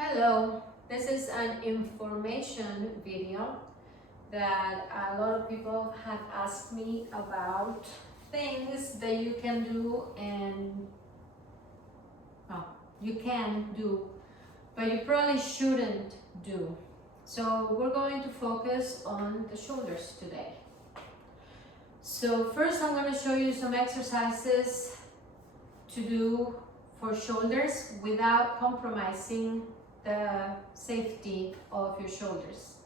Hello, this is an information video that a lot of people have asked me about things that you can do and you can do, but you probably shouldn't do. So we're going to focus on the shoulders today. So first I'm going to show you some exercises to do for shoulders without compromising the safety of your shoulders.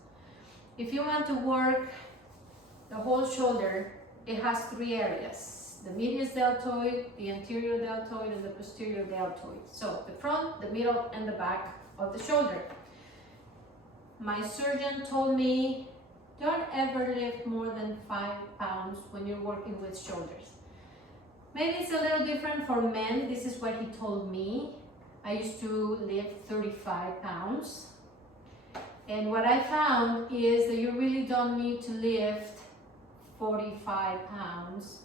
If you want to work the whole shoulder, it has three areas: the medius deltoid, the anterior deltoid, and the posterior deltoid. So the front, the middle, and the back of the shoulder. My surgeon told me, don't ever lift more than 5 pounds when you're working with shoulders. Maybe it's a little different for men. This is what he told me. I used to lift 35 pounds. And what I found is that you really don't need to lift 45 pounds.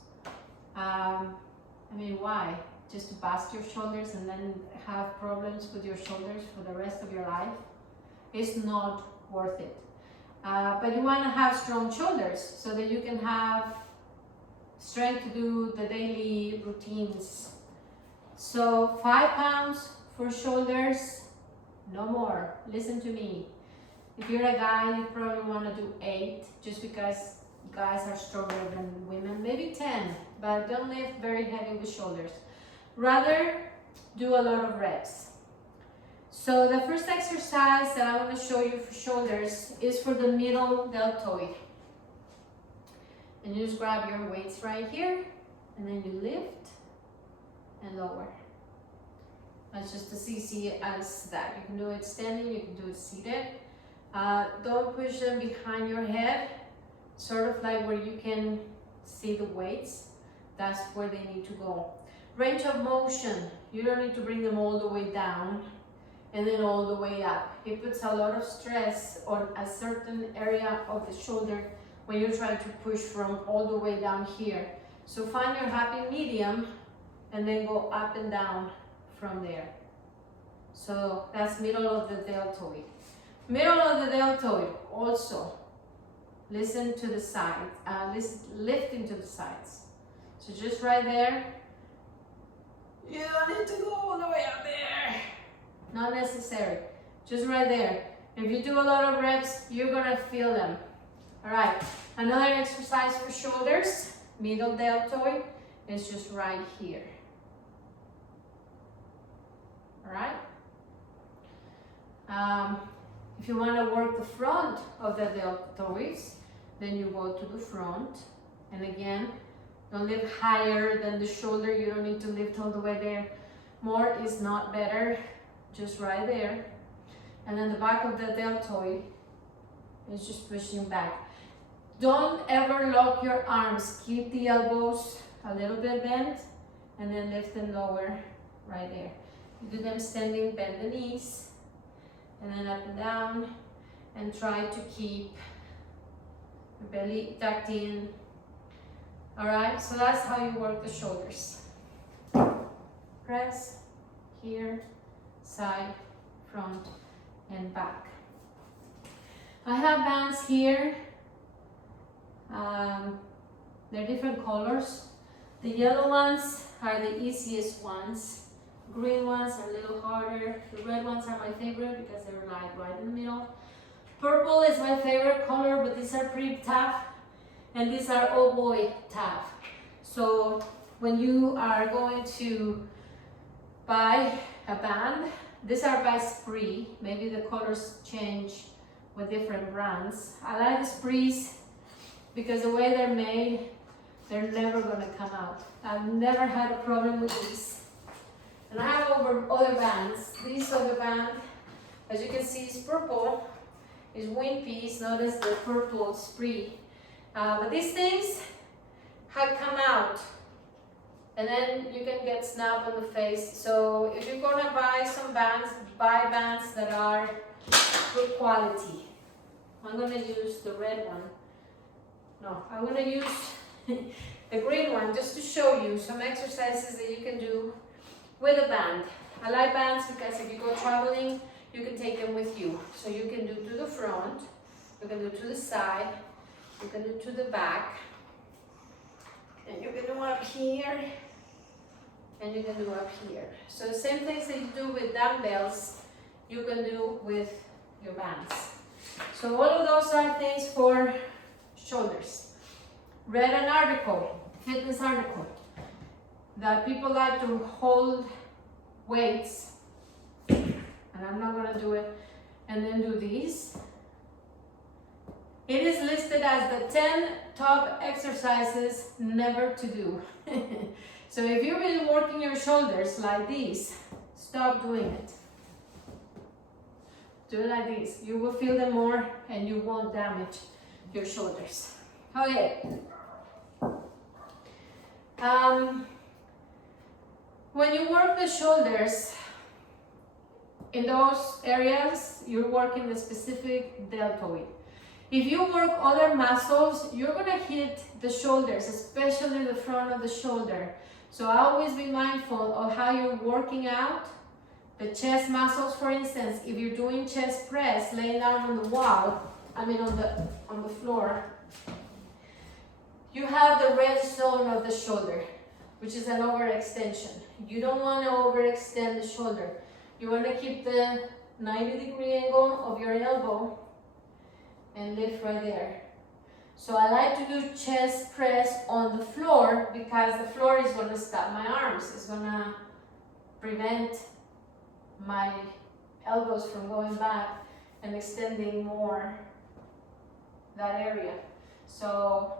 Why? Just to bust your shoulders and then have problems with your shoulders for the rest of your life? It's not worth it. But you want to have strong shoulders so that you can have strength to do the daily routines. So 5 pounds for shoulders, no more. Listen to me. If you're a guy, you probably want to do 8, just because guys are stronger than women. Maybe 10, but don't lift very heavy with shoulders. Rather, do a lot of reps. So the first exercise that I want to show you for shoulders is for the middle deltoid. And you just grab your weights right here, and then you lift and lower. That's just as easy as that. You can do it standing, you can do it seated. Don't push them behind your head, sort of like where you can see the weights. That's where they need to go. Range of motion, you don't need to bring them all the way down and then all the way up. It puts a lot of stress on a certain area of the shoulder when you're trying to push from all the way down here. So find your happy medium and then go up and down from there. So that's middle of the deltoid. Middle of the deltoid also, listen to the side, lifting to the sides. So just right there, you don't need to go all the way up there. Not necessary, just right there. If you do a lot of reps, you're gonna feel them. All right, another exercise for shoulders, middle deltoid, is just right here. All right. If you want to work the front of the deltoids, then you go to the front. And again, don't lift higher than the shoulder. You don't need to lift all the way there. More is not better, just right there. And then the back of the deltoid is just pushing back. Don't ever lock your arms. Keep the elbows a little bit bent and then lift and lower right there. You do them standing, bend the knees, and then up and down, and try to keep your belly tucked in. All right, so that's how you work the shoulders. Press here, side, front, and back. I have bands here. They're different colors. The yellow ones are the easiest ones. Green ones are a little harder. The red ones are my favorite because they're like right in the middle. Purple is my favorite color, but these are pretty tough. And these are, oh boy, tough. So when you are going to buy a band, these are by Spree. Maybe the colors change with different brands. I like the Sprees because the way they're made, they're never gonna come out. I've never had a problem with these. And I have other bands. This other band, as you can see, is purple. It's wimpy, it's not as the purple Spree. But these things have come out. And then you can get snap on the face. So if you're gonna buy some bands, buy bands that are good quality. I'm gonna use the red one. No, I'm gonna use the green one just to show you some exercises that you can do with a band. I like bands because if you go traveling, you can take them with you. So you can do to the front, you can do to the side, you can do to the back, and you can do up here, and you can do up here. So the same things that you do with dumbbells, you can do with your bands. So all of those are things for shoulders. Read an article, fitness article, that people like to hold weights, and I'm not gonna do it, and then do these. It is listed as the 10 top exercises never to do. So if you've been working your shoulders like these, stop doing it. Do it like this. You will feel them more and you won't damage your shoulders. Okay. When you work the shoulders, in those areas, you're working the specific deltoid. If you work other muscles, you're gonna hit the shoulders, especially the front of the shoulder. So always be mindful of how you're working out. The chest muscles, for instance, if you're doing chest press, laying down on the wall, on the floor, you have the red zone of the shoulder, which is an overextension. You don't want to overextend the shoulder. You want to keep the 90-degree angle of your elbow and lift right there. So I like to do chest press on the floor because the floor is going to stop my arms. It's going to prevent my elbows from going back and extending more that area. So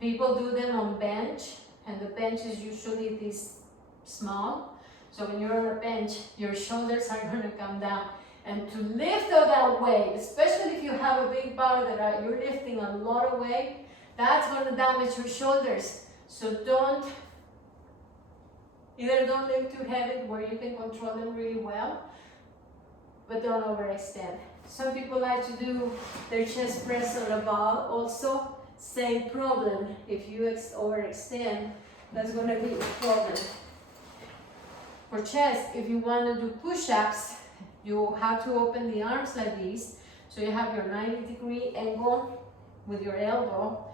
people do them on bench, and the bench is usually this small. So when you're on a bench, your shoulders are going to come down. And to lift all that weight, especially if you have a big bar that you're lifting a lot of weight, that's going to damage your shoulders. So either don't lift too heavy where you can control them really well, but don't overextend. Some people like to do their chest press on a ball also. Same problem. If you overextend, that's going to be a problem. For chest, if you want to do push-ups, you have to open the arms like this. So you have your 90-degree angle with your elbow,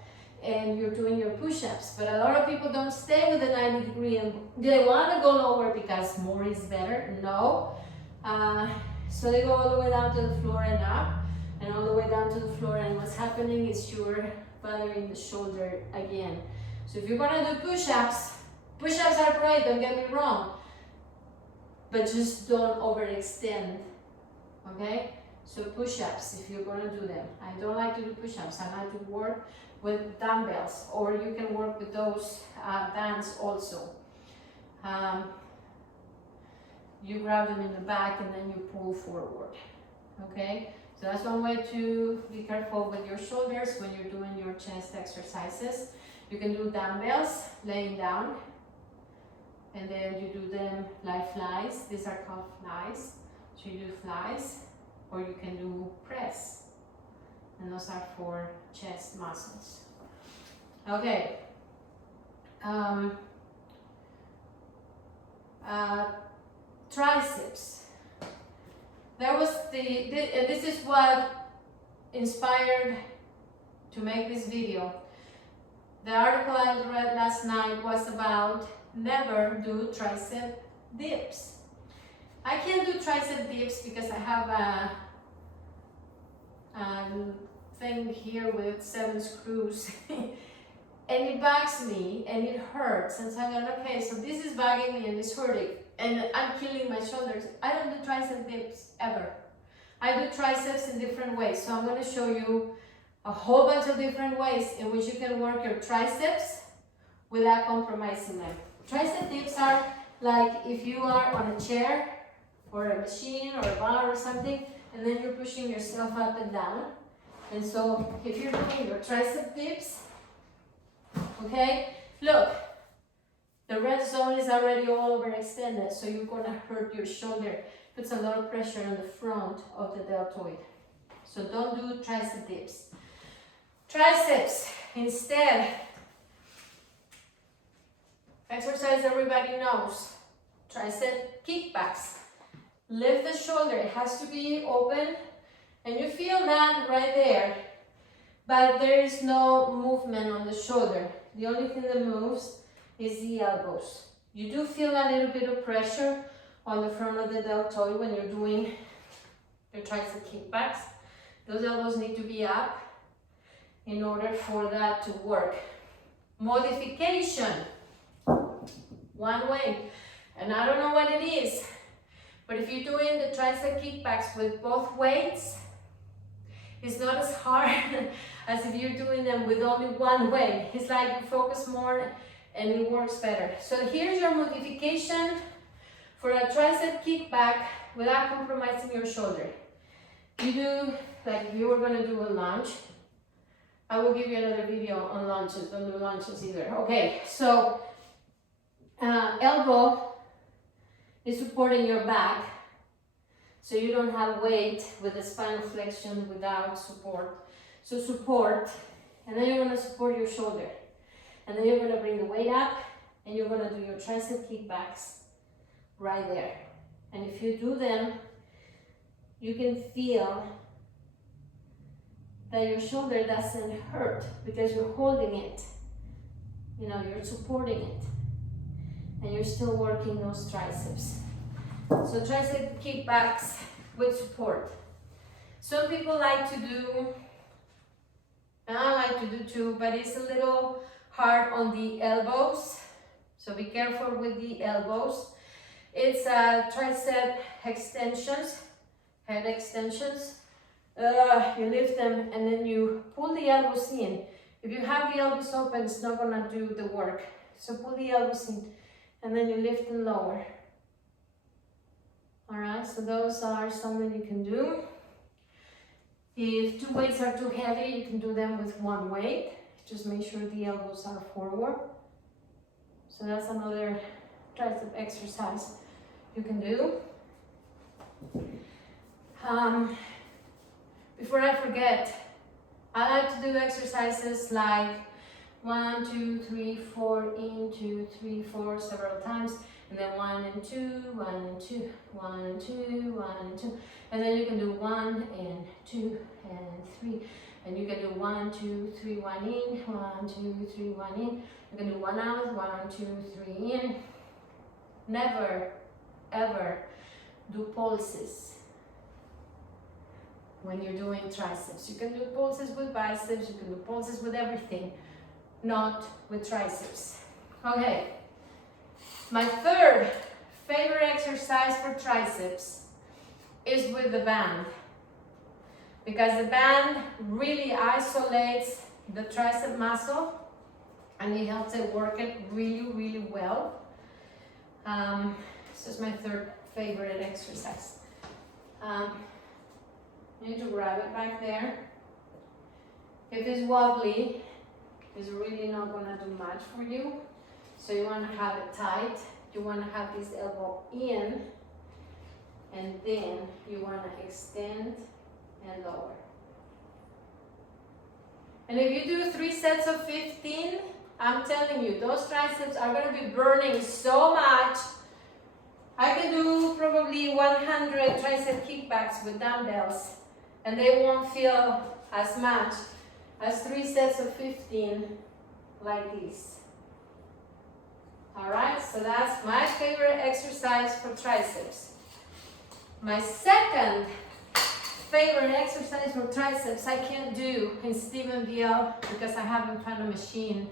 and you're doing your push-ups. But a lot of people don't stay with the 90-degree angle. They want to go lower because more is better. No. So they go all the way down to the floor and up, and all the way down to the floor, and what's happening is you're bothering the shoulder again. So if you're gonna do push-ups, push-ups are great, don't get me wrong, but just don't overextend, okay? So push-ups, if you're gonna do them. I don't like to do push-ups, I like to work with dumbbells, or you can work with those bands also. You grab them in the back and then you pull forward, okay? So that's one way to be careful with your shoulders when you're doing your chest exercises. You can do dumbbells laying down, and then you do them like flies. These are called flies. So you do flies, or you can do press, and those are for chest muscles. Okay. Triceps. There was this is what inspired to make this video. The article I read last night was about never do tricep dips. I can't do tricep dips because I have a thing here with 7 screws and it bugs me and it hurts, and so I'm going, okay, so this is bugging me and it's hurting and I'm killing my shoulders. I don't do tricep dips ever. I do triceps in different ways, so I'm going to show you a whole bunch of different ways in which you can work your triceps without compromising them. Tricep dips are like if you are on a chair or a machine or a bar or something, and then you're pushing yourself up and down. And so if you're doing your tricep dips, okay, look, the red zone is already all overextended, so you're gonna hurt your shoulder. Puts a lot of pressure on the front of the deltoid. So don't do tricep dips. Triceps, instead, exercise everybody knows, tricep kickbacks. Lift the shoulder, it has to be open, and you feel that right there, but there is no movement on the shoulder. The only thing that moves is the elbows. You do feel a little bit of pressure on the front of the deltoid when you're doing your tricep kickbacks. Those elbows need to be up in order for that to work. Modification, one way, and I don't know what it is, but if you're doing the tricep kickbacks with both weights, it's not as hard as if you're doing them with only one weight. It's like you focus more and it works better. So here's your modification for a tricep kickback without compromising your shoulder. You do, like if you were gonna do a lunge, I will give you another video on lunges, don't do lunges either. Okay, so elbow is supporting your back, so you don't have weight with the spinal flexion without support. So support, and then you're gonna support your shoulder. And then you're gonna bring the weight up, and you're gonna do your tricep kickbacks right there. And if you do them, you can feel that your shoulder doesn't hurt because you're holding it. You know, you're supporting it. And you're still working those triceps. So tricep kickbacks with support. Some people like to do, and I like to do too, but it's a little hard on the elbows. So be careful with the elbows. It's tricep extensions, head extensions. You lift them and then you pull the elbows in. If you have the elbows open, it's not gonna do the work. So pull the elbows in and then you lift and lower. All right, so those are something you can do. If two weights are too heavy, you can do them with one weight. Just make sure the elbows are forward. So that's another tricep exercise you can do. Before I forget, I like to do exercises like 1, 2, 3, 4, in, 2, 3, 4 several times, and then 1 and 2, 1 and 2, 1 and 2, 1 and 2, and then you can do 1 and 2 and 3, and you can do 1, 2, 3, 1 in, 1, 2, 3, 1 in. You can do 1 out, 1, 2, 3 in. Never, ever do pulses when you're doing triceps. You can do pulses with biceps, you can do pulses with everything, not with triceps. Okay, my third favorite exercise for triceps is with the band, because the band really isolates the tricep muscle and it helps it work it really, really well. This is my third favorite exercise. You need to grab it back there. If it's wobbly, it's really not gonna do much for you. So you wanna have it tight. You wanna have this elbow in, and then you wanna extend and lower. And if you do 3 sets of 15, I'm telling you, those triceps are gonna be burning so much. I can do probably 100 tricep kickbacks with dumbbells, and they won't feel as much as 3 sets of 15 like this. All right, so that's my favorite exercise for triceps. My second favorite exercise for triceps I can't do in Stephenville because I haven't found a machine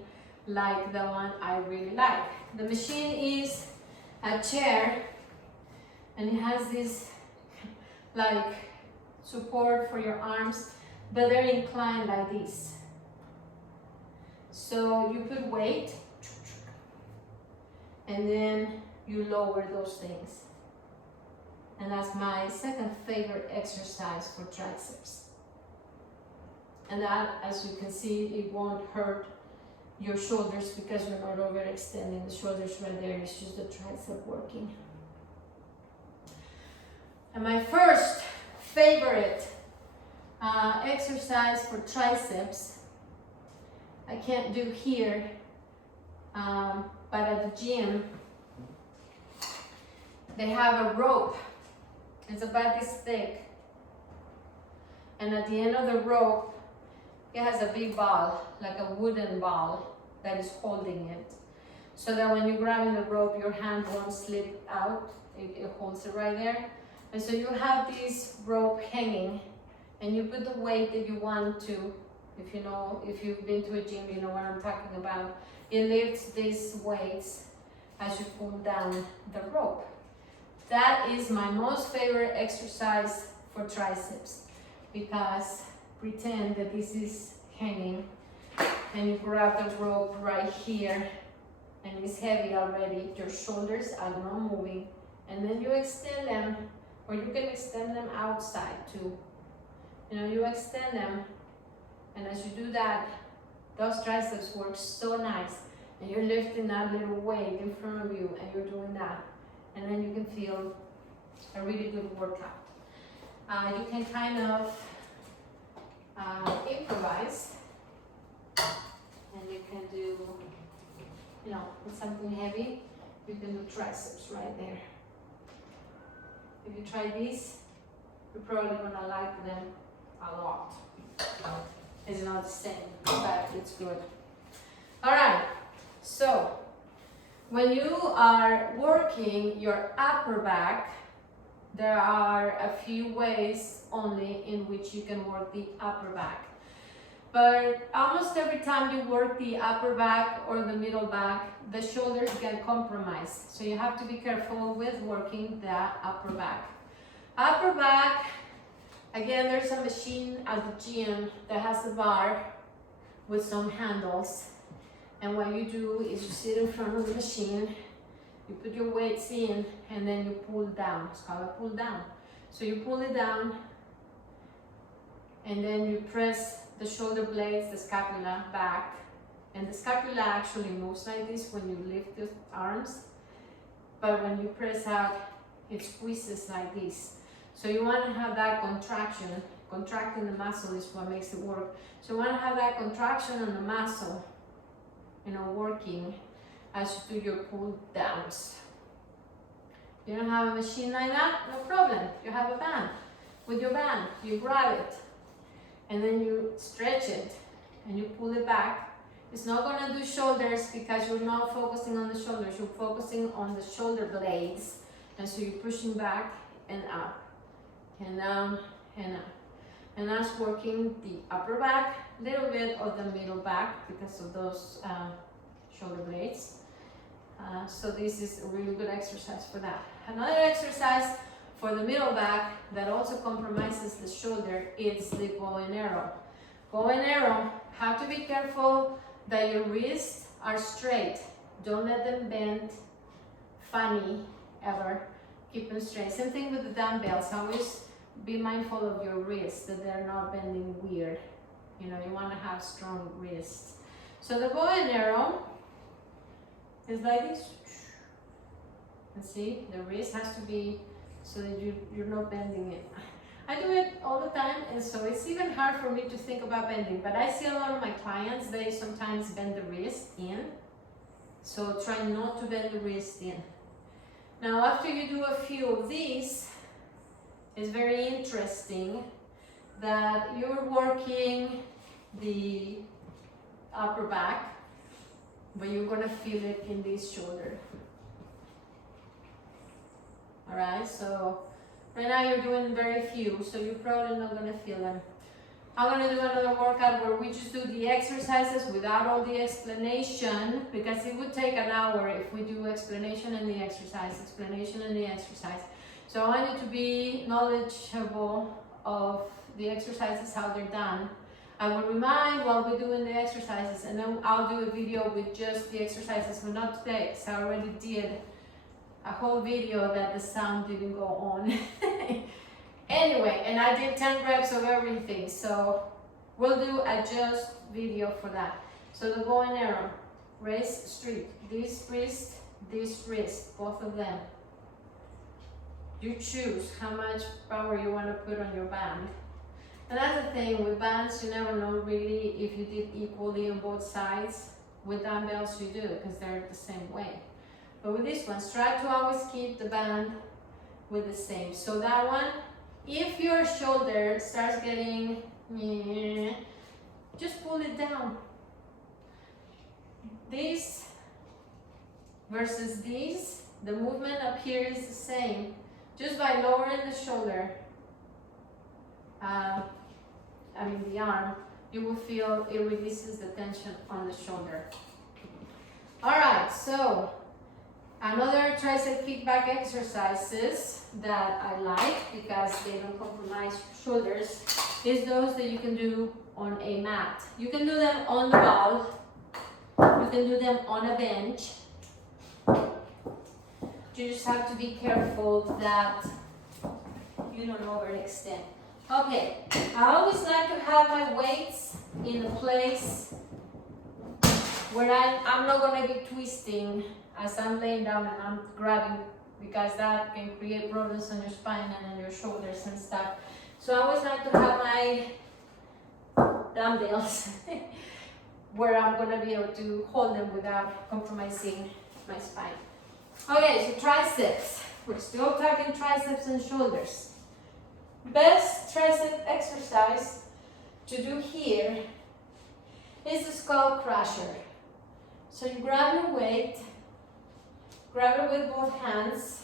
like the one I really like. The machine is a chair and it has this like support for your arms, but they're inclined like this. So you put weight and then you lower those things. And that's my second favorite exercise for triceps. And that, as you can see, it won't hurt your shoulders because you're not overextending the shoulders right there. It's just the tricep working. And my first favorite exercise for triceps, I can't do here, but at the gym, they have a rope It's about this thick. And at the end of the rope, it has a big ball, like a wooden ball that is holding it. So that when you're grabbing the rope, your hand won't slip out. It holds it right there. And so you have this rope hanging, and you put the weight that you want to. If you've been to a gym, you know what I'm talking about. It lifts these weights as you pull down the rope. That is my most favorite exercise for triceps, because pretend that this is hanging and you grab the rope right here and it's heavy already. Your shoulders are not moving, and then you extend them, or you can extend them outside too. You extend them, and as you do that, those triceps work so nice, and you're lifting that little weight in front of you, and you're doing that, and then you can feel a really good workout. You can kind of improvise, and you can do, with something heavy, you can do triceps right there. If you try these, you're probably gonna like them a lot. It's not the same, but it's good. All right, so when you are working your upper back, there are a few ways only in which you can work the upper back. But almost every time you work the upper back or the middle back, the shoulders get compromised. So you have to be careful with working the upper back. Upper back, again, there's a machine at the gym that has a bar with some handles. And what you do is you sit in front of the machine, you put your weights in, and then you pull down. It's called a pull down. So you pull it down, and then you press the shoulder blades, the scapula back. And the scapula actually moves like this when you lift the arms. But when you press out, it squeezes like this. So you want to have that contraction. Contracting the muscle is what makes it work. So you want to have that contraction on the muscle, working as you do your pull downs. You don't have a machine like that? No problem. You have a band. With your band, you grab it, and then you stretch it, and you pull it back. It's not going to do shoulders because you're not focusing on the shoulders. You're focusing on the shoulder blades. And so you're pushing back and up, and down, and up. And that's working the upper back, a little bit of the middle back because of those shoulder blades. So this is a really good exercise for that. Another exercise for the middle back that also compromises the shoulder is the bow and arrow. Bow and arrow, have to be careful that your wrists are straight. Don't let them bend funny ever. Keep them straight. Same thing with the dumbbells. Always be mindful of your wrists, that they're not bending weird. You want to have strong wrists. So the bow and arrow is like this. And see, the wrist has to be so that you're not bending it. I do it all the time, and so it's even hard for me to think about bending, but I see a lot of my clients, they sometimes bend the wrist in. So try not to bend the wrist in. Now, after you do a few of these, it's very interesting that you're working the upper back, but you're gonna feel it in this shoulder. All right, so right now you're doing very few, so you're probably not gonna feel them. I'm gonna do another workout where we just do the exercises without all the explanation, because it would take an hour if we do explanation and the exercise, explanation and the exercise. So I want you to be knowledgeable of the exercises, how they're done. I will remind while we're doing the exercises, and then I'll do a video with just the exercises, but not today, because I already did a whole video that the sound didn't go on. Anyway, and I did 10 reps of everything, so we'll do a just video for that. So the bow and arrow, raise straight, this wrist, both of them. You choose how much power you want to put on your band. And that's the thing, with bands, you never know really if you did equally on both sides. With dumbbells, you do, because they're the same way. But with this one, try to always keep the band with the same. So that one, if your shoulder starts getting, just pull it down. This versus these, the movement up here is the same. Just by lowering the shoulder, the arm, you will feel it releases the tension on the shoulder. All right, so another tricep kickback exercises that I like because they don't compromise shoulders is those that you can do on a mat. You can do them on the ball, you can do them on a bench. You just have to be careful that you don't overextend. Okay, I always like to have my weights in a place where I'm not going to be twisting as I'm laying down and I'm grabbing, because that can create problems on your spine and on your shoulders and stuff. So I always like to have my dumbbells where I'm going to be able to hold them without compromising my spine. Okay, so triceps. We're still talking triceps and shoulders. Best tricep exercise to do here is the skull crusher. So you grab your weight, grab it with both hands.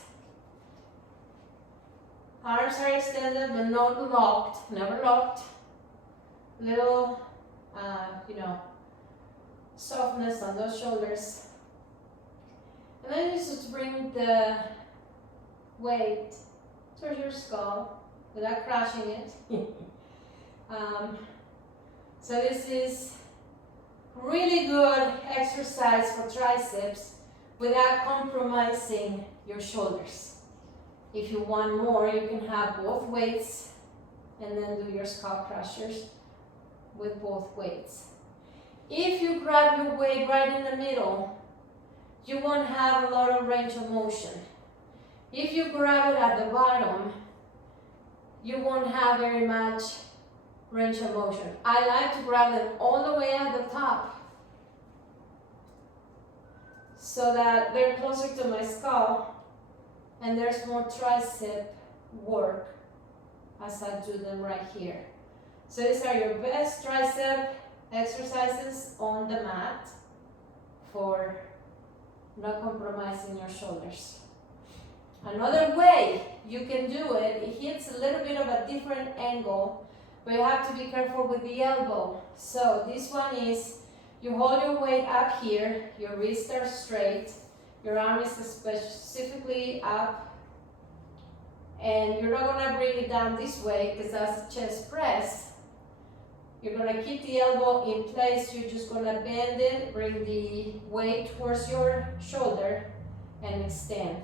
Arms are extended but not locked, never locked. Little, softness on those shoulders. And then you just bring the weight towards your skull without crushing it. So this is really good exercise for triceps without compromising your shoulders. If you want more, you can have both weights and then do your skull crushers with both weights. If you grab your weight right in the middle, you won't have a lot of range of motion. If you grab it at the bottom, you won't have very much range of motion. I like to grab them all the way at the top so that they're closer to my skull and there's more tricep work as I do them right here. So these are your best tricep exercises on the mat for not compromising your shoulders. Another way you can do it, it hits a little bit of a different angle, but you have to be careful with the elbow. So this one is, you hold your weight up here, your wrists are straight, your arm is specifically up, and you're not going to bring it down this way because that's a chest press. You're going to keep the elbow in place, you're just going to bend it, bring the weight towards your shoulder and extend.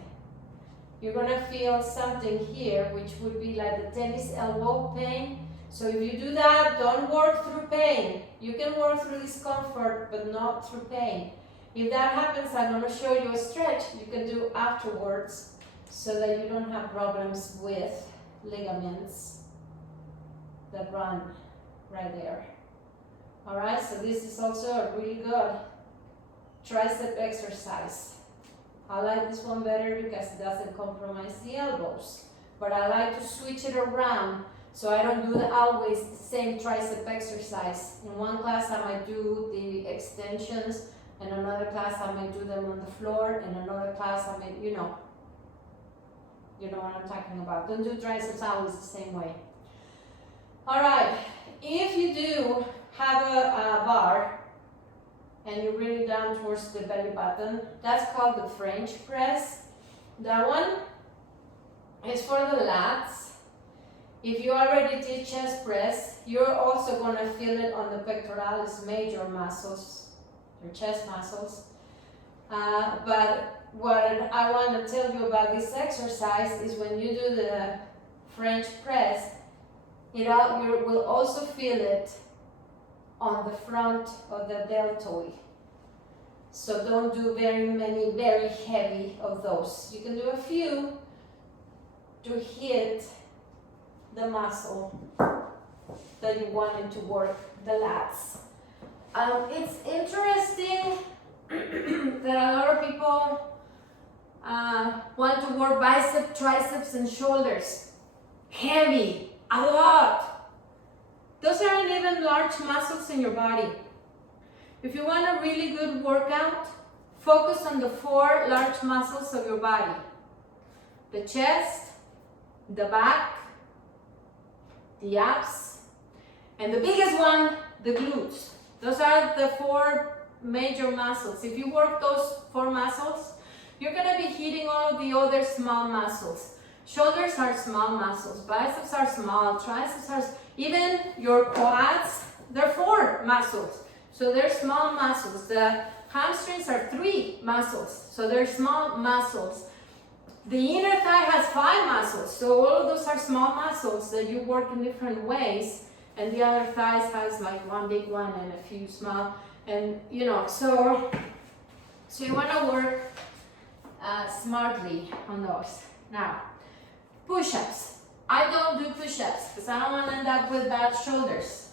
You're going to feel something here, which would be like the tennis elbow pain. So if you do that, don't work through pain. You can work through discomfort, but not through pain. If that happens, I'm going to show you a stretch you can do afterwards so that you don't have problems with ligaments that run right there. All right, so this is also a really good tricep exercise. I like this one better because it doesn't compromise the elbows, but I like to switch it around so I don't do always the same tricep exercise. In one class I might do the extensions, in another class I might do them on the floor, in another class I might, you know what I'm talking about. Don't do triceps always the same way. All right, if you do have a bar and you bring it down towards the belly button, that's called the French press. That one is for the lats. If you already did chest press, you're also going to feel it on the pectoralis major muscles, your chest muscles. But what I want to tell you about this exercise is when you do the French press, you will also feel it on the front of the deltoid. So don't do very many, very heavy of those. You can do a few to hit the muscle that you wanted to work, the lats. It's interesting that a lot of people Want to work bicep, triceps, and shoulders. Heavy, a lot. Those aren't even large muscles in your body. If you want a really good workout, focus on the 4 large muscles of your body. The chest, the back, the abs, and the biggest one, the glutes. Those are the 4 major muscles. If you work those 4 muscles, you're gonna be hitting all of the other small muscles. Shoulders are small muscles, biceps are small, triceps are, even your quads, they're 4 muscles. So they're small muscles. The hamstrings are 3 muscles, so they're small muscles. The inner thigh has 5 muscles, so all of those are small muscles that you work in different ways, and the other thighs has like 1 big one and a few small, and you know, so you want to work smartly on those. Now, push-ups. I don't do push-ups because I don't want to end up with bad shoulders.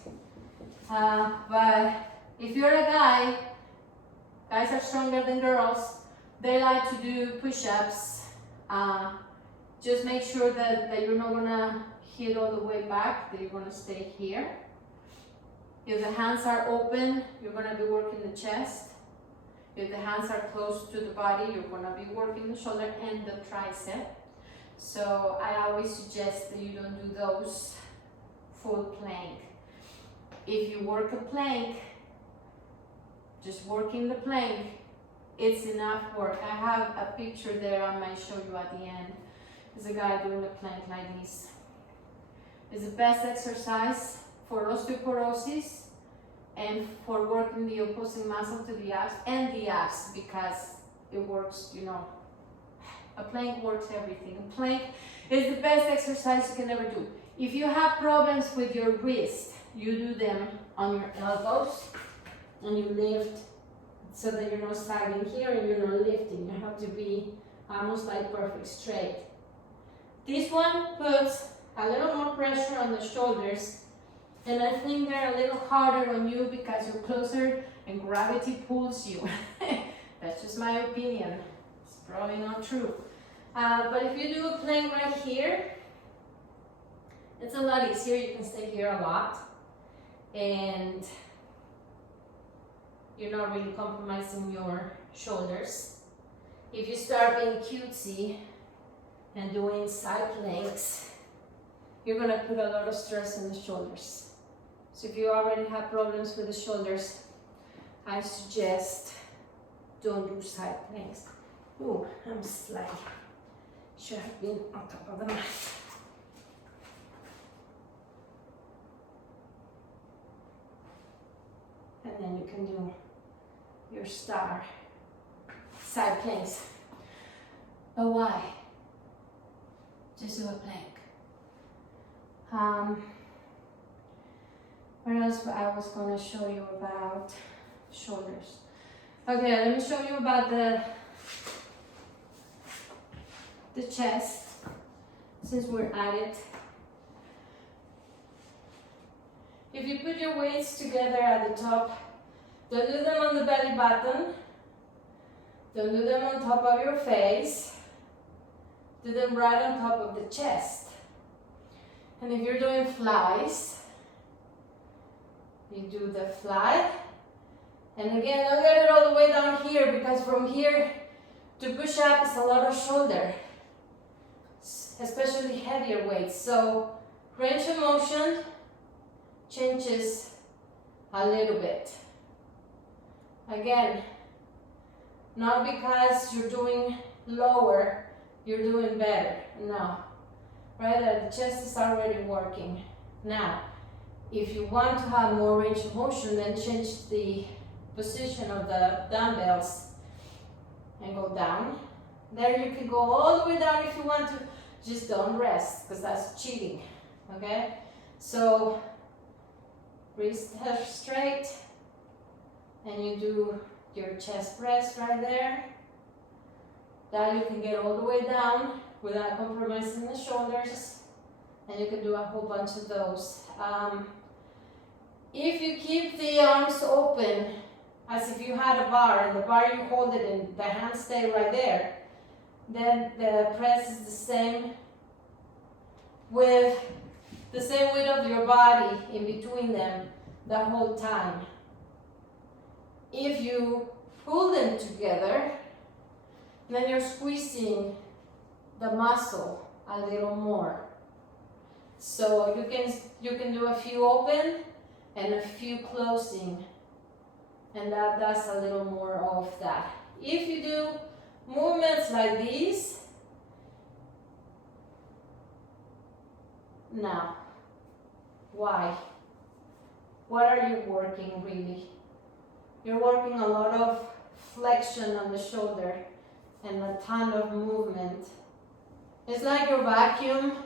But if you're a guy, guys are stronger than girls, they like to do push-ups. Just make sure that you're not gonna hit all the way back, that you're gonna stay here. If the hands are open, you're gonna be working the chest. If the hands are close to the body, you're gonna be working the shoulder and the tricep. So I always suggest that you don't do those full plank. If you work a plank, just working the plank, it's enough work. I have a picture there I might show you at the end. There's a guy doing a plank like this. It's the best exercise for osteoporosis and for working the opposing muscle to the abs and the abs, because it works, you know, a plank works everything. A plank is the best exercise you can ever do. If you have problems with your wrist, you do them on your elbows and you lift so that you're not sagging here and you're not lifting. You have to be almost like perfect straight. This one puts a little more pressure on the shoulders, and I think they're a little harder on you because you're closer and gravity pulls you. That's just my opinion. It's probably not true. But if you do a plank right here, it's a lot easier. You can stay here a lot. And you're not really compromising your shoulders. If you start being cutesy and doing side planks, you're gonna put a lot of stress on the shoulders. So if you already have problems with the shoulders, I suggest don't do side planks. Ooh, I'm sliding. Should have been on top of the mat. And then you can do your star side planks. But why? Just do a plank. What else I was going to show you about shoulders? Okay, let me show you about the chest, since we're at it. If you put your weights together at the top, don't do them on the belly button, don't do them on top of your face, do them right on top of the chest. And if you're doing flies, you do the fly, and again, don't get it all the way down here, because from here to push up is a lot of shoulder, especially heavier weights. So range of motion changes a little bit. Again, not because you're doing lower, you're doing better. No, right? The chest is already working. Now, if you want to have more range of motion, then change the position of the dumbbells and go down. There you can go all the way down if you want to. Just don't rest, because that's cheating, okay? So, wrist straight, and you do your chest press right there. That you can get all the way down without compromising the shoulders, and you can do a whole bunch of those. If you keep the arms open, as if you had a bar, and the bar you hold it and the hands stay right there, Then the press is the same with the same weight of your body in between them the whole time. If you pull them together, then you're squeezing the muscle a little more. So you can do a few open and a few closing, and that does a little more of that. If you do movements like these, now, why? What are you working really? You're working a lot of flexion on the shoulder and a ton of movement. It's like your vacuum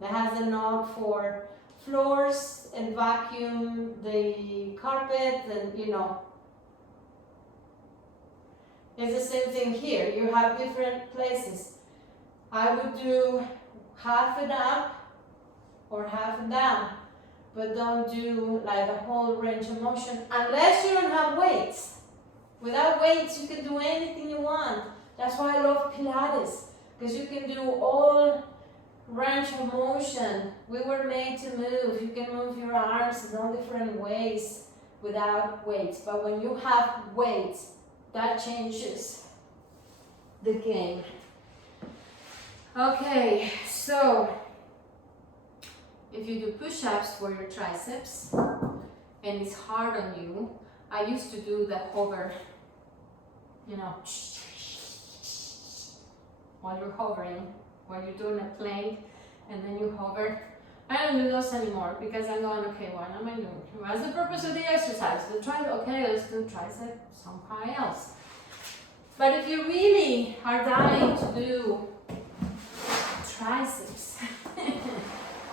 that has a knob for floors and vacuum the carpet, and you know. It's the same thing here. You have different places. I would do half it up or half it down, but don't do like a whole range of motion unless you don't have weights. Without weights, you can do anything you want. That's why I love Pilates, because you can do all range of motion. We were made to move. You can move your arms in all different ways without weights. But when you have weights, that changes the game. Okay, so if you do push-ups for your triceps and it's hard on you, I used to do the hover, you know, while you're hovering, while you're doing a plank and then you hover. I don't do those anymore because I'm going, okay, what am I doing? What's the purpose of the exercise? The tricep, okay, let's do tricep somehow else. But if you really are dying to do triceps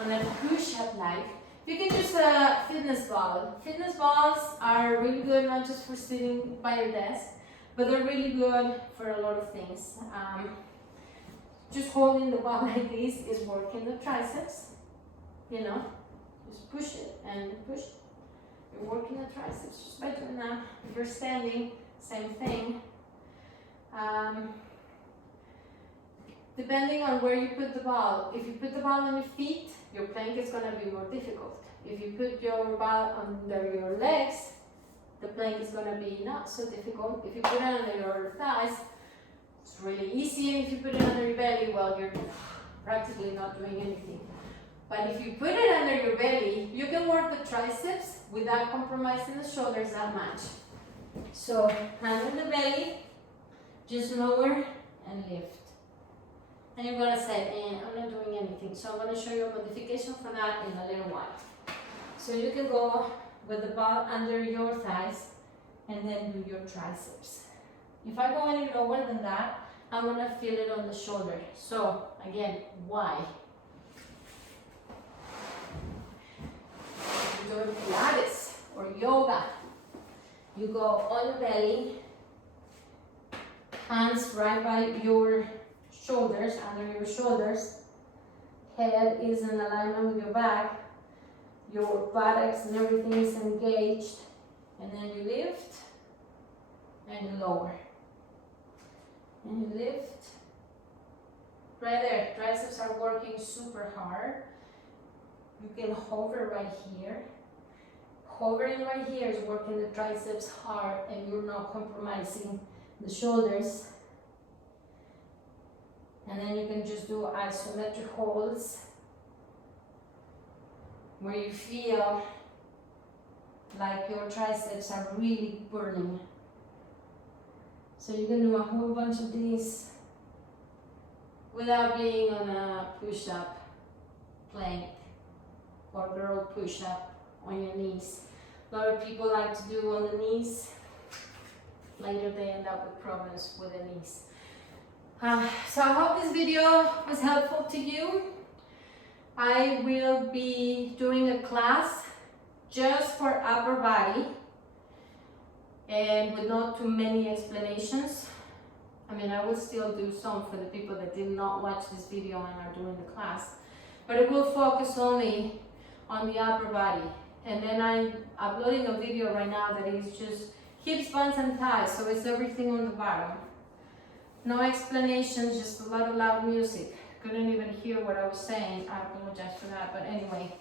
on a push-up like, you can use a fitness ball. Fitness balls are really good not just for sitting by your desk, but they're really good for a lot of things. Just holding the ball like this is working the triceps. You know, just push it and push it. You're working the triceps just by doing that. If you're standing, same thing. Depending on where you put the ball. If you put the ball on your feet, your plank is going to be more difficult. If you put your ball under your legs, the plank is going to be not so difficult. If you put it under your thighs, it's really easy. And if you put it under your belly, well, you're practically not doing anything. But if you put it under your belly, you can work the triceps without compromising the shoulders that much. So, hand on the belly, just lower and lift. And you're going to say, I'm not doing anything. So I'm going to show you a modification for that in a little while. So you can go with the ball under your thighs and then do your triceps. If I go any lower than that, I'm going to feel it on the shoulder. So again, why? You're doing Pilates or yoga. You go on the belly, hands right by your shoulders, under your shoulders. Head is in alignment with your back. Your buttocks and everything is engaged. And then you lift and you lower. And you lift. Right there, triceps are working super hard. You can hover right here. Hovering right here is working the triceps hard and you're not compromising the shoulders. And then you can just do isometric holds where you feel like your triceps are really burning. So you can do a whole bunch of these without being on a push-up plank or girl push-up on your knees. A lot of people like to do on the knees. Later they end up with problems with the knees. So I hope this video was helpful to you. I will be doing a class just for upper body and with not too many explanations. I mean, I will still do some for the people that did not watch this video and are doing the class, but it will focus only on the upper body. And then I'm uploading a video right now that is just hips, buns, and thighs, so it's everything on the bottom. No explanations, just a lot of loud music. Couldn't even hear what I was saying. I apologize for that, but anyway.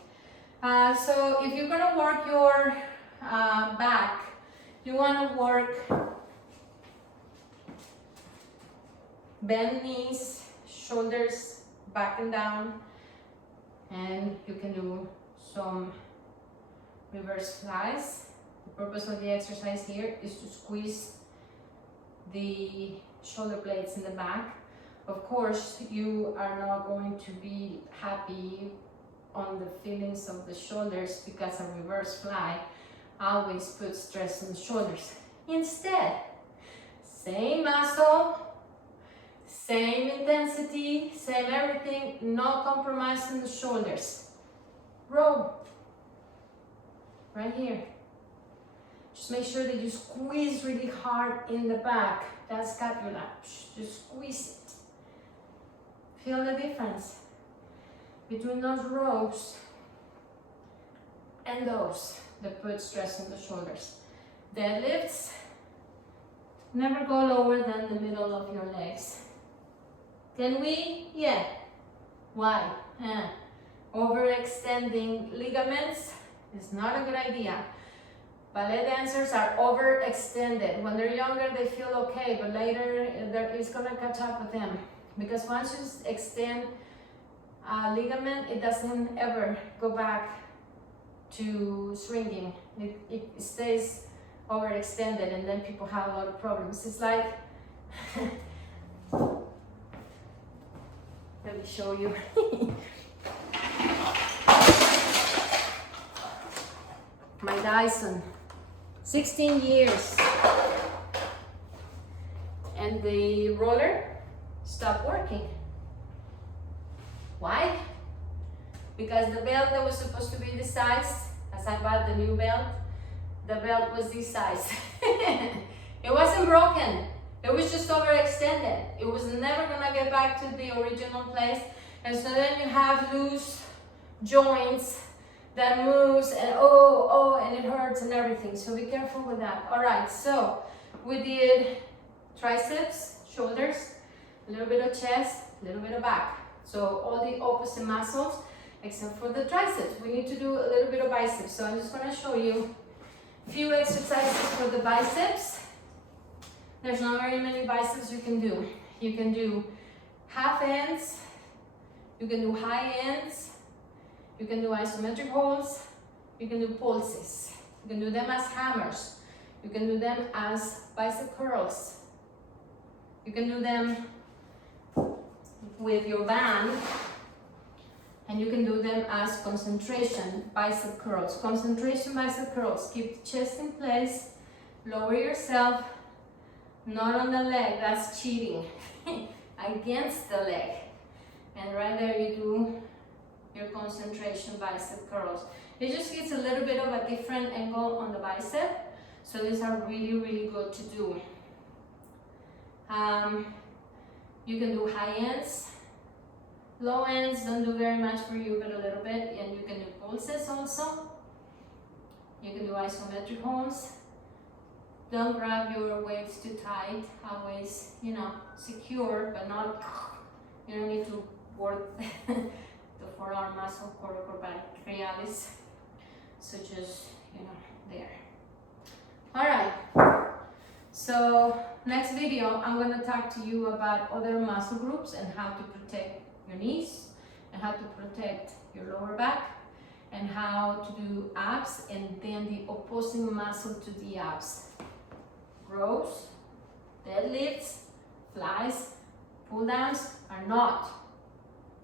So if you're gonna work your back, you wanna work bend knees, shoulders back and down, and you can do some reverse flies. The purpose of the exercise here is to squeeze the shoulder blades in the back. Of course, you are not going to be happy on the feelings of the shoulders because a reverse fly always puts stress on the shoulders. Instead, same muscle, same intensity, same everything, no compromise in the shoulders. Row, right here. Just make sure that you squeeze really hard in the back, that scapula. Just squeeze it. Feel the difference between those rows and those that put stress on the shoulders. Deadlifts, never go lower than the middle of your legs. Can we? Yeah. Why? Overextending ligaments is not a good idea. Ballet dancers are overextended. When they're younger, they feel okay, but later it's gonna catch up with them. Because once you extend a ligament, it doesn't ever go back to shrinking. It stays overextended, and then people have a lot of problems. It's like, let me show you. My Dyson, 16 years, and the roller stopped working. Why? Because the belt that was supposed to be this size, as I bought the new belt, the belt was this size. It wasn't broken, it was just overextended. It was never gonna get back to the original place, and so then you have loose joints that moves, and and it hurts and everything, so be careful with that. All right, so we did triceps, shoulders, a little bit of chest, a little bit of back. So all the opposite muscles except for the triceps. We need to do a little bit of biceps, so I'm just going to show you a few exercises for the biceps. There's not very many biceps you can do. You can do half ends, you can do high ends, you can do isometric holds, you can do pulses, you can do them as hammers, you can do them as bicep curls, you can do them with your band, and you can do them as concentration bicep curls. Concentration bicep curls, keep the chest in place, lower yourself, not on the leg, that's cheating, against the leg, and right there you do your concentration bicep curls. It just gets a little bit of a different angle on the bicep, so these are really, really good to do. You can do high ends, low ends don't do very much for you, but a little bit, and you can do pulses also. You can do isometric holds. Don't grab your weights too tight, always, secure, but not, you don't need to work the forearm muscle, coracobrachialis, so just, there. All right, so next video, I'm gonna talk to you about other muscle groups and how to protect your knees, and how to protect your lower back, and how to do abs, and then the opposing muscle to the abs. Rows, deadlifts, flies, pull downs are not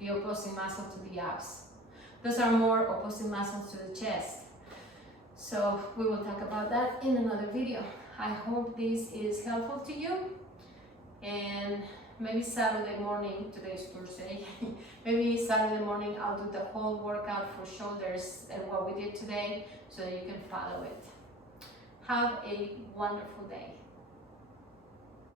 the opposing muscle to the abs. Those are more opposing muscles to the chest. So we will talk about that in another video. I hope this is helpful to you, and maybe Saturday morning, today's Thursday, maybe Saturday morning I'll do the whole workout for shoulders and what we did today so that you can follow it. Have a wonderful day.